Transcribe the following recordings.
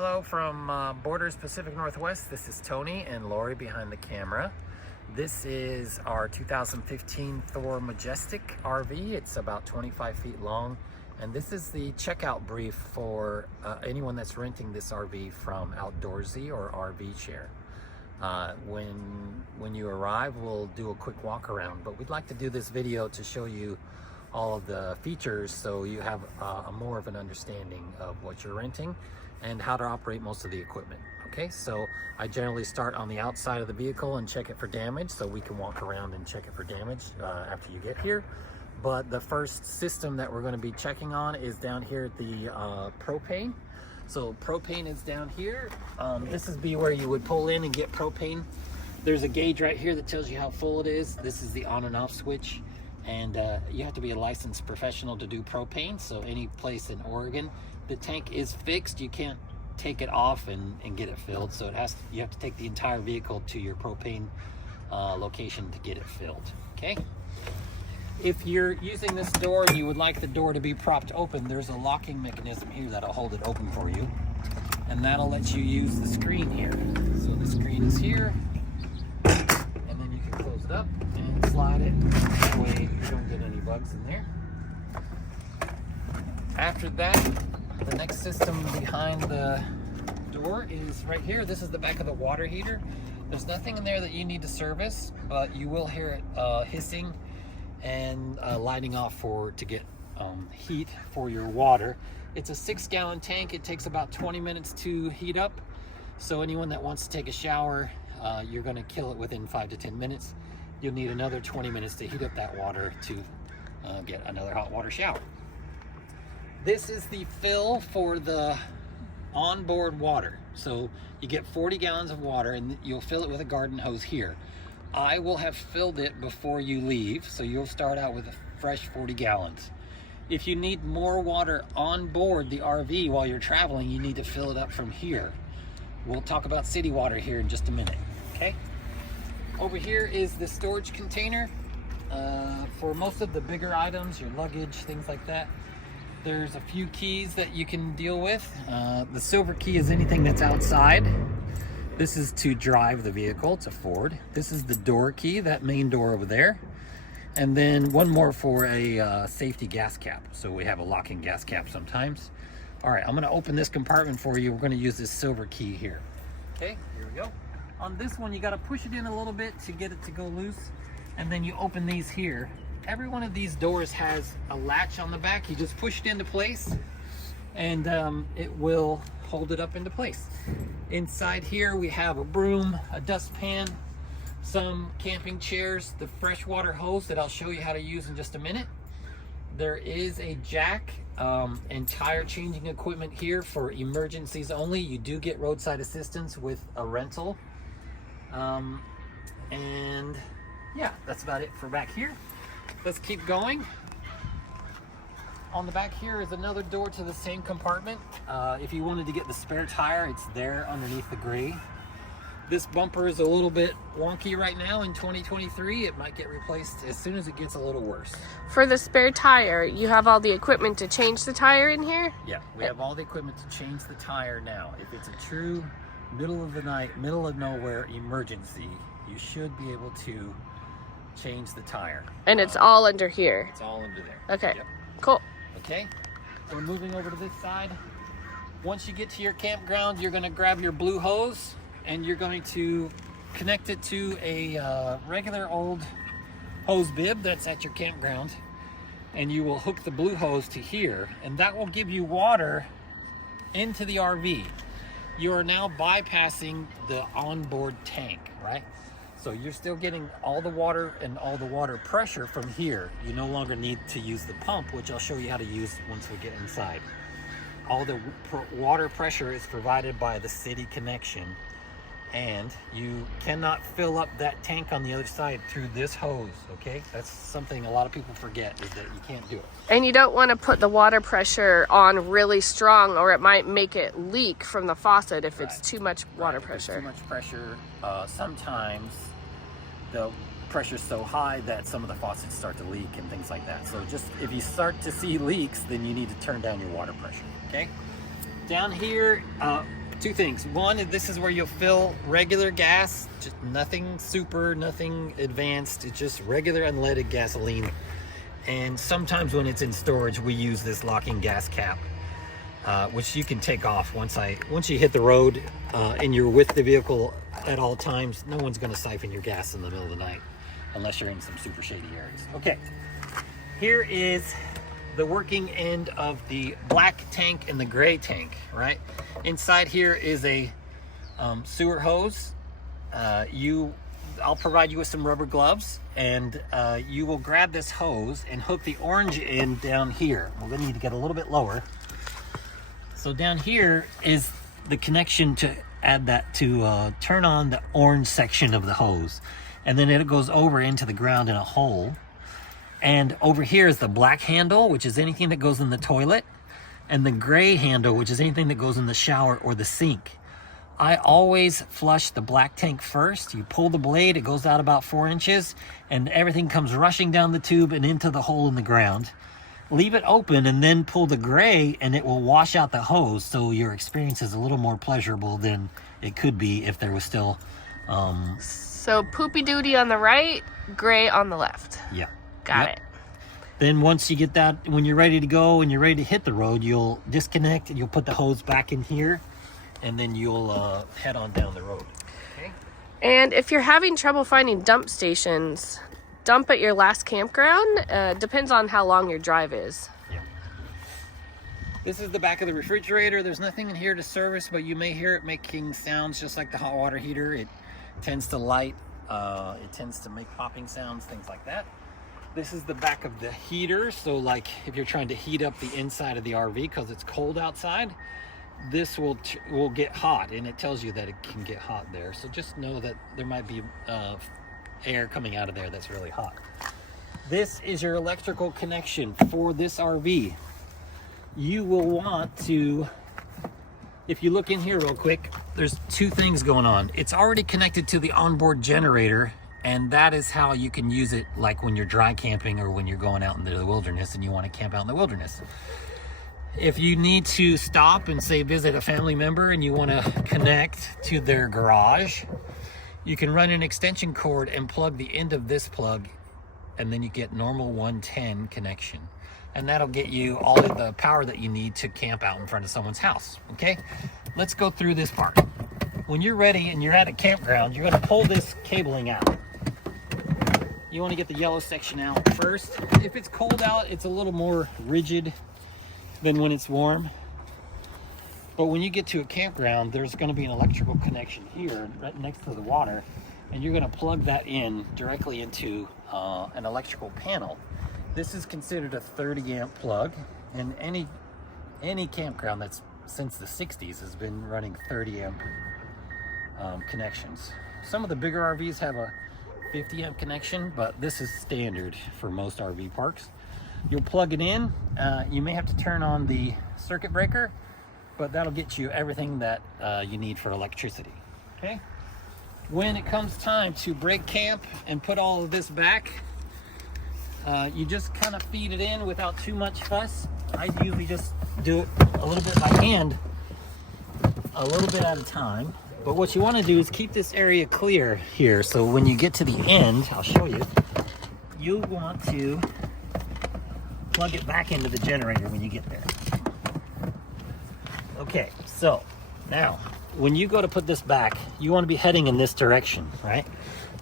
Hello from Borders Pacific Northwest. This is Tony and Lori behind the camera. This is our 2015 Thor Majestic RV. It's about 25 feet long, and this is the checkout brief for anyone that's renting this RV from Outdoorsy or RVshare. When you arrive, we'll do a quick walk around, but we'd like to do this video to show you all of the features so you have more of an understanding of what you're renting and how to operate most of the equipment. Okay, so I generally start on the outside of the vehicle and check it for damage, so we can walk around and check it for damage after you get here. But the first system that we're going to be checking on is down here at the propane. So propane is down here. This is where you would pull in and get propane. There's a gauge right here that tells you how full it is. This is the on and off switch, and you have to be a licensed professional to do propane. So any place in Oregon, the tank is fixed. You can't take it off and get it filled. So you have to take the entire vehicle to your propane location to get it filled. Okay. If you're using this door and you would like the door to be propped open, there's a locking mechanism here that'll hold it open for you, and that'll let you use the screen here. So the screen is here, and then you can close it up and slide it. That way you don't get any bugs in there. After that, the next system behind the door is right here. This is the back of the water heater. There's nothing in there that you need to service, but you will hear it hissing and lighting off to get heat for your water. It's a 6-gallon tank. It takes about 20 minutes to heat up. So anyone that wants to take a shower, you're going to kill it within 5 to 10 minutes. You'll need another 20 minutes to heat up that water to get another hot water shower. This is the fill for the onboard water. So you get 40 gallons of water, and you'll fill it with a garden hose here. I will have filled it before you leave, so you'll start out with a fresh 40 gallons. If you need more water on board the RV while you're traveling, you need to fill it up from here. We'll talk about city water here in just a minute, okay? Over here is the storage container. For most of the bigger items, your luggage, things like that, there's a few keys that you can deal with. The silver key is anything that's outside. This is to drive the vehicle. It's a Ford. This is the door key, that main door over there. And then one more for a safety gas cap. So we have a locking gas cap sometimes. All right, I'm gonna open this compartment for you. We're gonna use this silver key here. Okay, here we go. On this one, you gotta push it in a little bit to get it to go loose. And then you open these here. Every one of these doors has a latch on the back. You just push it into place, and it will hold it up into place. Inside here we have a broom, a dustpan, some camping chairs, the freshwater hose that I'll show you how to use in just a minute. There is a jack and tire changing equipment here for emergencies only. You do get roadside assistance with a rental. And yeah, that's about it for back here. Let's keep going. On the back here is another door to the same compartment. If you wanted to get the spare tire, it's there underneath the gray. This bumper is a little bit wonky right now in 2023. It might get replaced as soon as it gets a little worse. For the spare tire, you have all the equipment to change the tire in here? Yeah, we have all the equipment to change the tire now. If it's a true middle of the night, middle of nowhere emergency, you should be able to change the tire. And it's all under here? It's all under there. Okay, yep. Cool. Okay, so we're moving over to this side. Once you get to your campground, you're going to grab your blue hose and you're going to connect it to a regular old hose bib that's at your campground, and you will hook the blue hose to here, and that will give you water into the RV. You are now bypassing the onboard tank, right? So you're still getting all the water and all the water pressure from here. You no longer need to use the pump, which I'll show you how to use once we get inside. All the water pressure is provided by the city connection, and you cannot fill up that tank on the other side through this hose, okay? That's something a lot of people forget, is that you can't do it. And you don't want to put the water pressure on really strong, or it might make it leak from the faucet if it's too much water pressure. Too much pressure, sometimes the pressure's so high that some of the faucets start to leak and things like that. So just if you start to see leaks, then you need to turn down your water pressure, okay? Down here, Two things. One, this is where you'll fill regular gas, just nothing super, nothing advanced. It's just regular unleaded gasoline. And sometimes when it's in storage, we use this locking gas cap, which you can take off once you hit the road and you're with the vehicle at all times. No one's going to siphon your gas in the middle of the night unless you're in some super shady areas. Okay, here is the working end of the black tank and the gray tank, right? Inside here is a sewer hose. I'll provide you with some rubber gloves, and you will grab this hose and hook the orange end down here. We're gonna need to get a little bit lower. So down here is the connection to add that to turn on the orange section of the hose. And then it goes over into the ground in a hole. And over here is the black handle, which is anything that goes in the toilet, and the gray handle, which is anything that goes in the shower or the sink. I always flush the black tank first. You pull the blade, it goes out about 4 inches, and everything comes rushing down the tube and into the hole in the ground. Leave it open and then pull the gray, and it will wash out the hose, so your experience is a little more pleasurable than it could be if there was still... So poopy duty on the right, gray on the left. Yeah. Got it. Then once you get that, when you're ready to go and you're ready to hit the road, you'll disconnect and you'll put the hose back in here, and then you'll head on down the road. Okay. And if you're having trouble finding dump stations, dump at your last campground. Depends on how long your drive is. Yeah. This is the back of the refrigerator. There's nothing in here to service, but you may hear it making sounds just like the hot water heater. It tends to light, it tends to make popping sounds, things like that. This is the back of the heater. So like if you're trying to heat up the inside of the RV because it's cold outside, this will get hot, and it tells you that it can get hot there. So just know that there might be air coming out of there that's really hot. This is your electrical connection for this RV. You will want to, if you look in here real quick, there's two things going on. It's already connected to the onboard generator, and that is how you can use it, like when you're dry camping or when you're going out into the wilderness and you want to camp out in the wilderness. If you need to stop and say visit a family member and you want to connect to their garage, you can run an extension cord and plug the end of this plug, and then you get normal 110 connection. And that'll get you all of the power that you need to camp out in front of someone's house. Okay, let's go through this part. When you're ready and you're at a campground, you're going to pull this cabling out. You want to get the yellow section out first. If it's cold out, it's a little more rigid than when it's warm. But when you get to a campground, there's going to be an electrical connection here right next to the water, and you're going to plug that in directly into an electrical panel. This is considered a 30 amp plug, and any campground that's since the 60s has been running 30 amp connections. Some of the bigger RVs have a 50 amp connection, but this is standard for most RV parks. You'll plug it in. You may have to turn on the circuit breaker, but that'll get you everything that you need for electricity. Okay. When it comes time to break camp and put all of this back, you just kind of feed it in without too much fuss. I usually just do it a little bit by hand, a little bit at a time. But what you want to do is keep this area clear here. So when you get to the end, I'll show you, you want to plug it back into the generator when you get there. Okay, so now when you go to put this back, you want to be heading in this direction, right?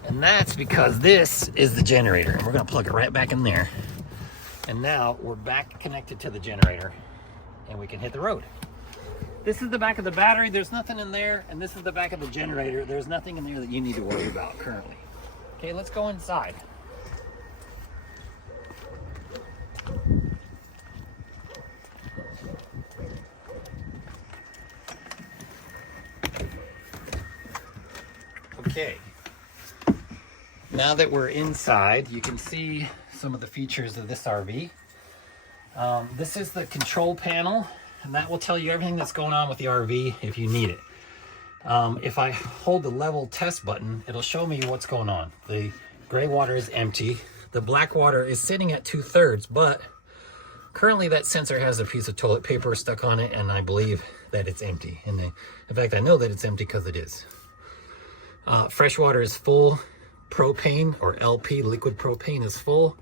And that's because this is the generator. And we're going to plug it right back in there. And now we're back connected to the generator, and we can hit the road. This is the back of the battery. There's nothing in there. And this is the back of the generator. There's nothing in there that you need to worry about currently. Okay, let's go inside. Okay. Now that we're inside, you can see some of the features of this RV. This is the control panel, and that will tell you everything that's going on with the RV if you need it. If I hold the level test button, it'll show me what's going on. The gray water is empty. The black water is sitting at 2/3, but currently that sensor has a piece of toilet paper stuck on it, and I believe that it's empty. And in fact, I know that it's empty because it is. Fresh water is full. Propane, or LP, liquid propane, is full.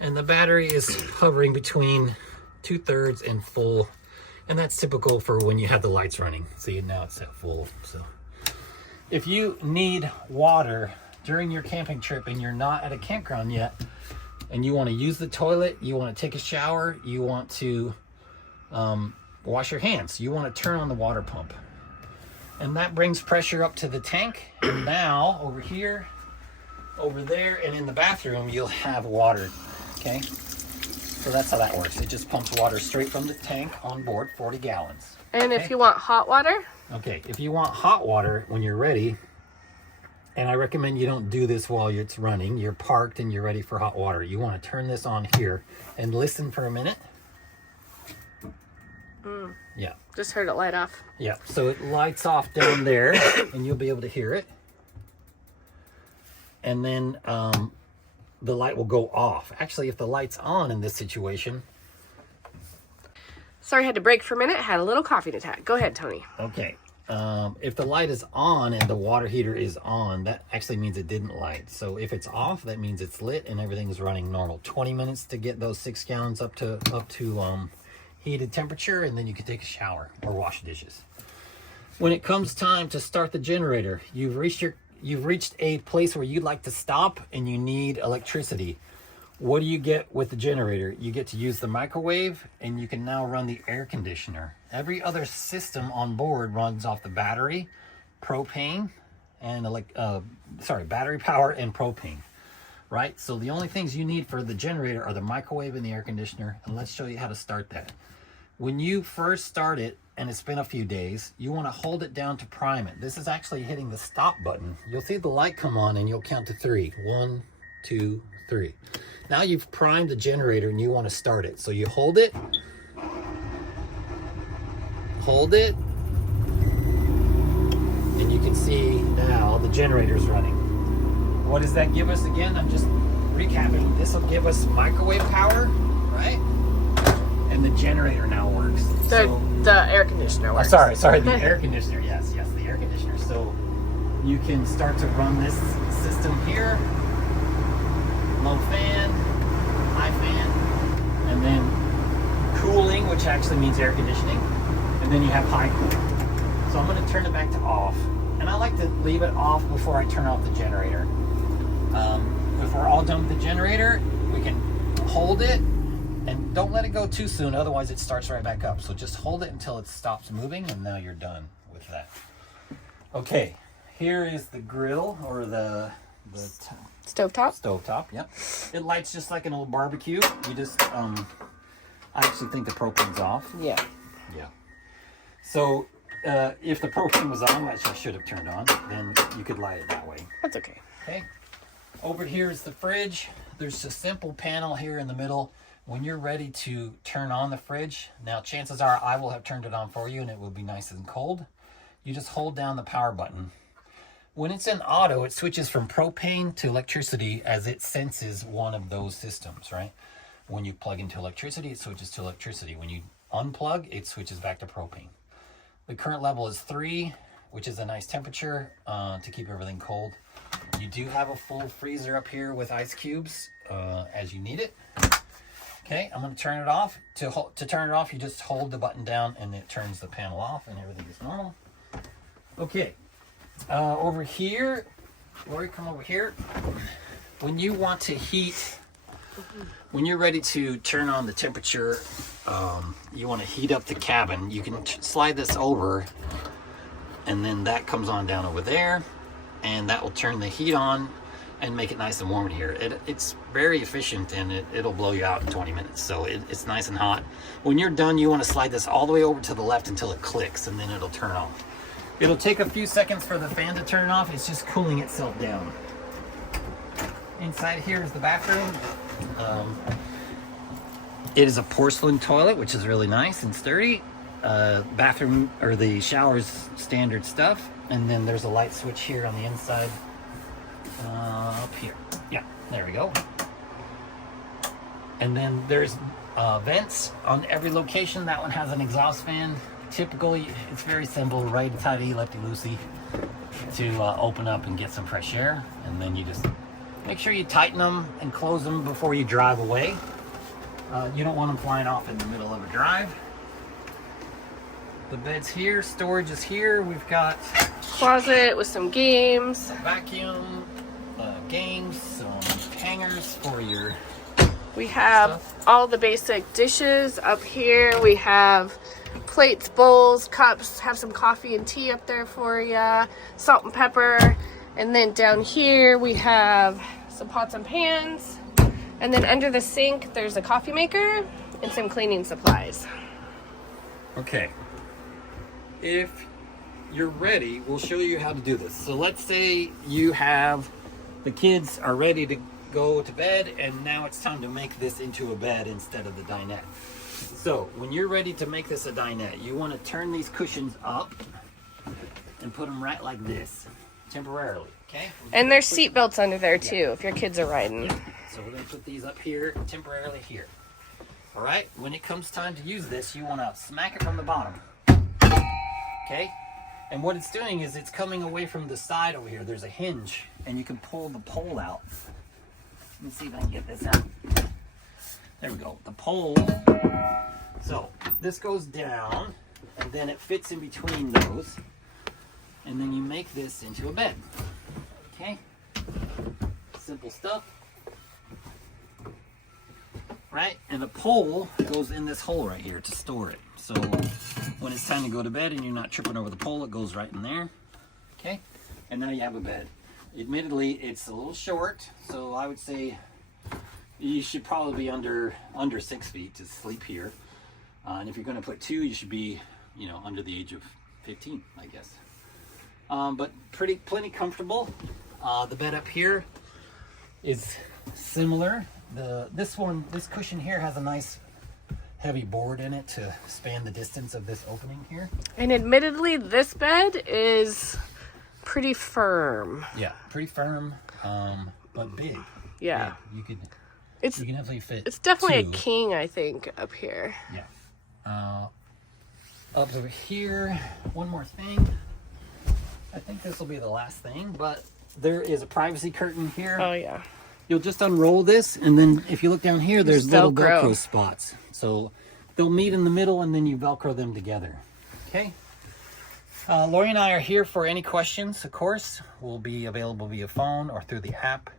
And the battery is hovering between 2/3 and full. And that's typical for when you have the lights running. See, now it's at full. So if you need water during your camping trip and you're not at a campground yet, and you want to use the toilet, you want to take a shower, you want to wash your hands, you want to turn on the water pump. And that brings pressure up to the tank. And now over here, over there, and in the bathroom, you'll have water, okay? So that's how that works. It just pumps water straight from the tank on board, 40 gallons. And okay? if you want hot water? Okay, if you want hot water when you're ready, and I recommend you don't do this while it's running, you're parked and you're ready for hot water. You want to turn this on here and listen for a minute. Yeah. Just heard it light off. Yeah, so it lights off down there and you'll be able to hear it. And then the light will go off. Actually, if the light's on in this situation. Sorry, I had to break for a minute. Had a little coughing attack. Go ahead, Tony. Okay. If the light is on and the water heater is on, that actually means it didn't light. So if it's off, that means it's lit and everything is running normal. 20 minutes to get those 6 gallons up to heated temperature, and then you can take a shower or wash dishes. When it comes time to start the generator, you've reached a place where you'd like to stop and you need electricity. What do you get with the generator? You get to use the microwave, and you can now run the air conditioner. Every other system on board runs off the battery, propane, and battery power and propane, right? So the only things you need for the generator are the microwave and the air conditioner, and let's show you how to start that. When you first start it, and it's been a few days, you want to hold it down to prime it. This is actually hitting the stop button. You'll see the light come on and you'll count to 3. 1, 2, 3. Now you've primed the generator and you want to start it. So you hold it, and you can see now the generator's running. What does that give us again? I'm just recapping. This will give us microwave power, right? And the generator now works. The air conditioner works. Sorry, the air conditioner. Yes, the air conditioner. So you can start to run this system here. Low fan, high fan, and then cooling, which actually means air conditioning. And then you have high cooling. So I'm going to turn it back to off. And I like to leave it off before I turn off the generator. If we're all done with the generator, we can hold it. And don't let it go too soon, otherwise it starts right back up. So just hold it until it stops moving, and now you're done with that. Okay, here is the grill, or the stovetop. Stovetop, yep. It lights just like an old barbecue. You just, I actually think the propane's off. Yeah. Yeah. So if the propane was on, which I should have turned on, then you could light it that way. That's okay. Okay. Over here is the fridge. There's a simple panel here in the middle. When you're ready to turn on the fridge, now chances are I will have turned it on for you and it will be nice and cold. You just hold down the power button. When it's in auto, it switches from propane to electricity as it senses one of those systems, right? When you plug into electricity, it switches to electricity. When you unplug, it switches back to propane. The current level is 3, which is a nice temperature to keep everything cold. You do have a full freezer up here with ice cubes as you need it. Okay, I'm going to turn it off. To turn it off, you just hold the button down and it turns the panel off and everything is normal. Okay, over here, Lori, come over here. When you want to heat, when you're ready to turn on the temperature, you want to heat up the cabin, you can slide this over, and then that comes on down over there, and that will turn the heat on and make it nice and warm in here. It's very efficient, and it'll blow you out in 20 minutes. So it's nice and hot. When you're done, you want to slide this all the way over to the left until it clicks, and then it'll turn off. It'll take a few seconds for the fan to turn off. It's just cooling itself down. Inside here is the bathroom. It is a porcelain toilet, which is really nice and sturdy. Bathroom, or the shower's standard stuff. And then there's a light switch here on the inside. Up here. Yeah, there we go. And then there's vents on every location. That one has an exhaust fan. Typically, it's very simple, righty-tighty, lefty-loosey, to open up and get some fresh air. And then you just make sure you tighten them and close them before you drive away. You don't want them flying off in the middle of a drive. The bed's here, storage is here. We've got closet with some games, a vacuum, games, some hangers for your we have stuff. All the basic dishes up here. We have plates, bowls, cups, have some coffee and tea up there for you, salt and pepper. And then down here we have some pots and pans. And then under the sink there's a coffee maker and some cleaning supplies. Okay. If you're ready, we'll show you how to do this. So let's say you have, the kids are ready to go to bed, and now it's time to make this into a bed instead of the dinette. So when you're ready to make this a dinette, you want to turn these cushions up and put them right like this, temporarily, okay? And there's seat belts under there too, if your kids are riding. So we're going to put these up here, temporarily here. All right, when it comes time to use this, you want to smack it from the bottom. Okay, and what it's doing is it's coming away from the side over here. There's a hinge, and you can pull the pole out. Let me see if I can get this out. There we go, the pole. So this goes down, and then it fits in between those, and then you make this into a bed. Okay, simple stuff. Right, and the pole goes in this hole right here to store it. So when it's time to go to bed and you're not tripping over the pole, it goes right in there. Okay, and now you have a bed. Admittedly, it's a little short, so I would say you should probably be under 6 feet to sleep here. And if you're going to put 2, you should be, you know, under the age of 15, I guess. But plenty comfortable. The bed up here is similar. This cushion here has a nice heavy board in it to span the distance of this opening here. And admittedly, this bed is pretty firm. Yeah, pretty firm, but big. Yeah. You can definitely fit. It's definitely 2. a king, I think, up here. Yeah. Up over here, one more thing. I think this will be the last thing, but there is a privacy curtain here. Oh yeah. You'll just unroll this, and then if you look down here, there's little Velcro spots. So they'll meet in the middle, and then you Velcro them together. Okay? Lori and I are here for any questions, of course. We'll be available via phone or through the app.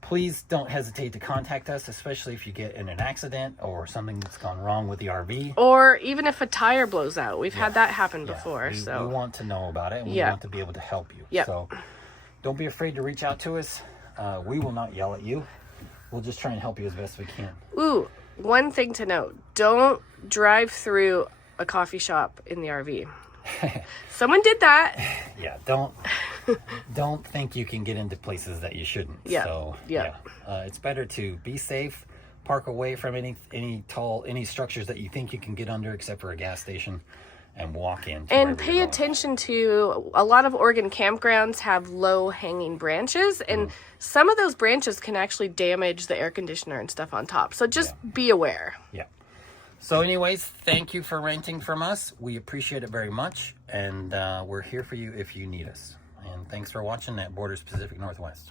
Please don't hesitate to contact us, especially if you get in an accident or something that's gone wrong with the RV. Or even if a tire blows out. We've had that happen before. We want to know about it, and we want to be able to help you. So don't be afraid to reach out to us. We will not yell at you. We'll just try and help you as best we can. Ooh, one thing to note. Don't drive through a coffee shop in the RV. Someone did that. Yeah, don't think you can get into places that you shouldn't. So, it's better to be safe, park away from any structures that you think you can get under except for a gas station, and walk in. And pay attention to, a lot of Oregon campgrounds have low hanging branches, and some of those branches can actually damage the air conditioner and stuff on top. So just be aware. Yeah. So anyways, thank you for renting from us. We appreciate it very much, and we're here for you if you need us. And thanks for watching at Borders Pacific Northwest.